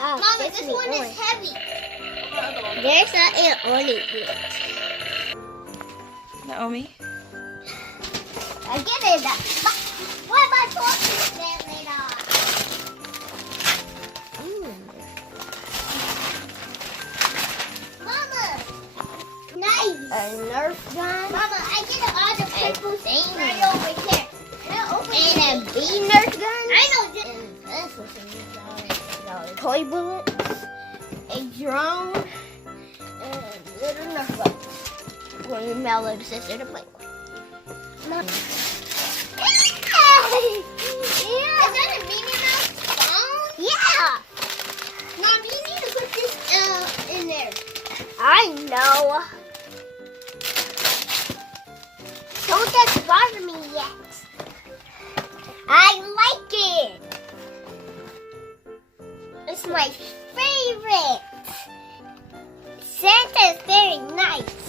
Mama, this one is heavy. There's an only bit. Naomi? I get it. What am I talking about later? Mama! Nice! A Nerf gun? Mama, I get all the purple things right over here. And a bee Nerf gun? I know this. And this is toy bullets, a drone, and a little Nerf gun. When you mail little sister to play with. Mom. Is that a Minnie Mouse phone? Yeah! Mom, you need to put this in there. I know. Don't just bother me yet. I like it. It's my favorite. Santa is very nice.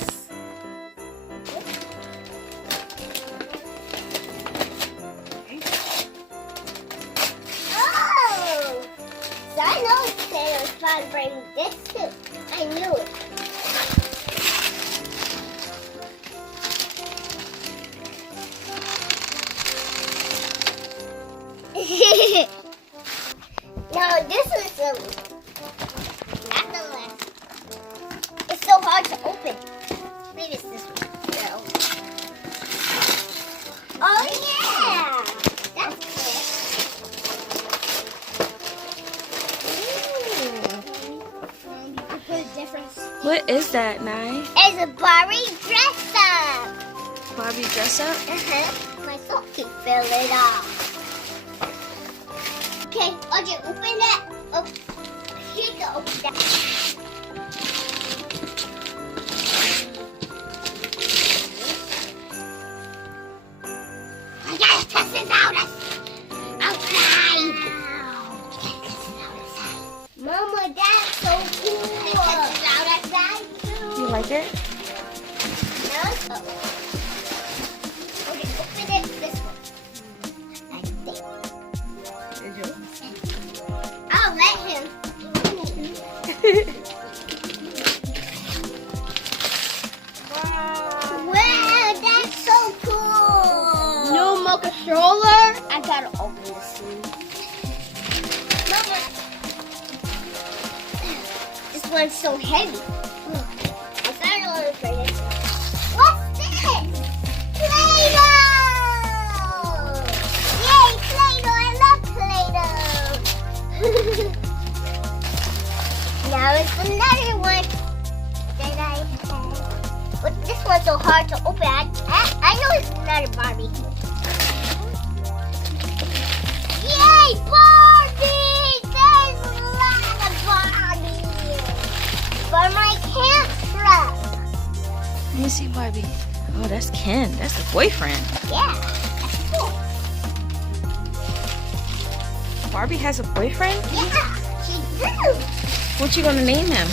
Oh! So I know Santa was trying to bring this too. I knew it. No, this is not the last. It's so hard to open. Maybe it's this one. No. Oh yeah, that's good. What is that, Nye? It's a Barbie dress up. Barbie dress up? My sock keep filling up. Okay, Audrey, open that. Oh, here you go. Open that. I gotta test this out outside. Mama, that's so cool. Test it out outside too. Do you like it? Yes. Okay, open it this one. I think. Did you? I'll let him. Wow, that's so cool. No more controller. I gotta open this one. Mama, this one's so heavy. I found another for this one. What's this? Playdoh! Yay, Playdoh! I love Playdoh. Now it's another one that I have. But this one's so hard to open. I know it's another Barbie. Yay, Barbie! There's a lot of Barbie. But my camera. Let me see Barbie. Oh, that's Ken. That's the boyfriend. Yeah, that's cool. Barbie has a boyfriend? Yeah, she do. What you gonna name him?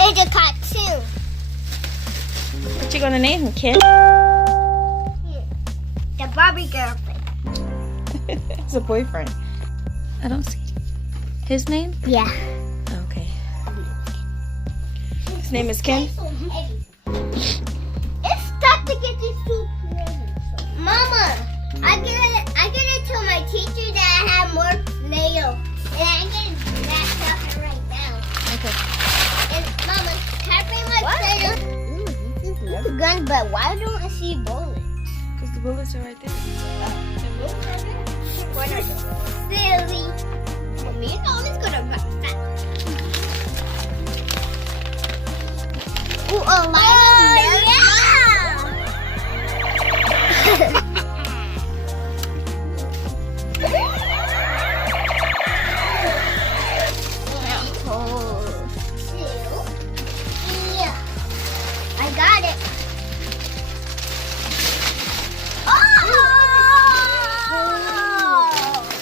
It's a cartoon. What you gonna name him, Ken? Here. The Barbie girlfriend. It's a boyfriend. I don't see his name. Yeah. Okay. His name is Ken. So heavy. It's tough to get these two presents. Mama, I gotta tell my teacher that I have more Play-Doh. And I can back up right now. Okay. And Mama, can I bring my Play-Doh? This is a gun, but why don't I see bullets? Because the bullets are right there. Silly. Me and Mama's gonna back that. Ooh, a light yeah. I got it. Oh!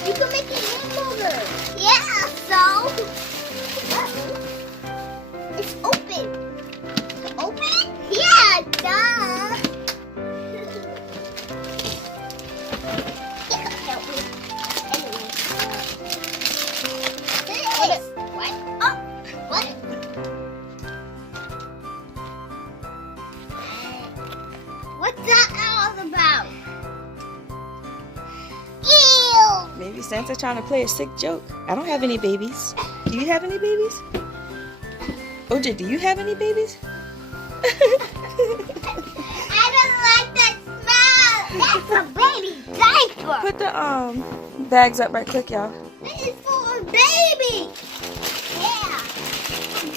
You can make it longer. Yeah, so it's open. Open? Yeah, duh. Santa's trying to play a sick joke. I don't have any babies. Do you have any babies? OJ, do you have any babies? I don't like that smell. That's a baby diaper. Put the bags up right quick, y'all. This is for a baby. Yeah.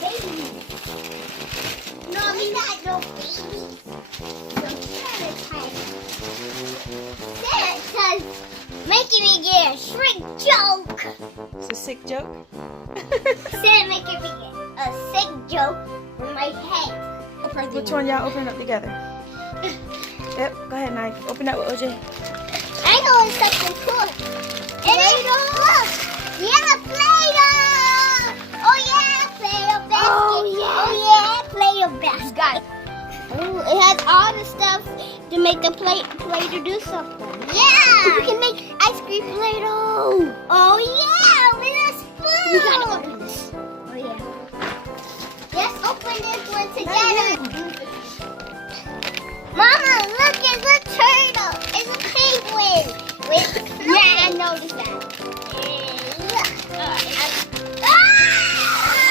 Baby. No, we got no babies. Santa's making me get a shrink joke. It's a sick joke. Santa making me get a sick joke in my head. Which one y'all open up together? Yep, go ahead, Nike. Open up with OJ. I know it's something cool. Playdoh. Yeah, Playdoh. Oh yeah, Playdoh basket. Oh yeah, Playdoh basket. Oh, it has all the stuff to make the Playdoh do something. Yeah. You can make ice cream Playdoh. Oh yeah, with a spoon. We gotta open this. Oh yeah. Let's open this one together. Mama, look, it's a turtle. It's a penguin. Wait, yeah, I noticed that.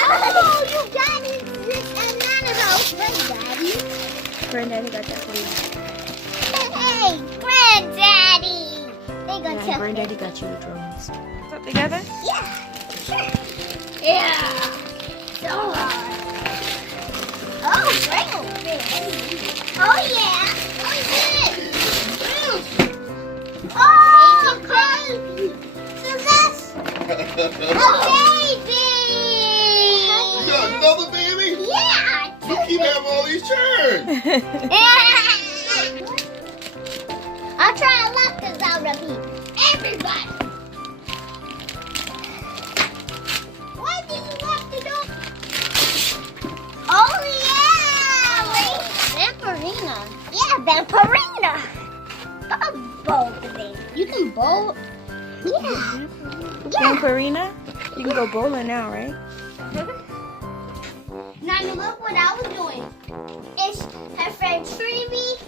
Oh, you got it. This banana house. Granddaddy. Granddaddy got that for you. Hey, Granddaddy. They got Yeah, Granddaddy got you the drones. What's up together? Yeah, sure. Yeah. So hard. Oh, great. Oh, yeah. Oh, yeah. Oh, baby. So that's a baby. You got another baby? Yeah. You keep having all these turns. I'll try to lock this out of you. Everybody. Why did you lock the door? Oh, yeah. Vampirina. Yeah, Vampirina. I'll bowl today. You can bowl? Yeah. Vampirina? You can go bowling now, right? Now look what I was doing. It's her friend Treeby.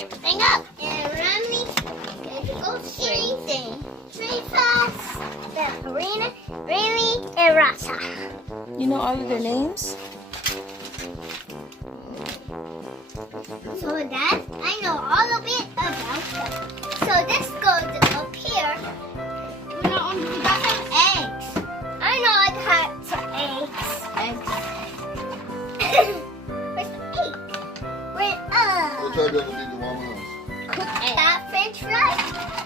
Everything up. And Remy. And go Tree Fast. Vampirina, Remy, and Rasa. You know all of their names? So that I know all of it about them. So this goes up here. We got some eggs. I know I got some eggs. Where's the egg? We'll try to be the one else. Cooked egg. Got French fries.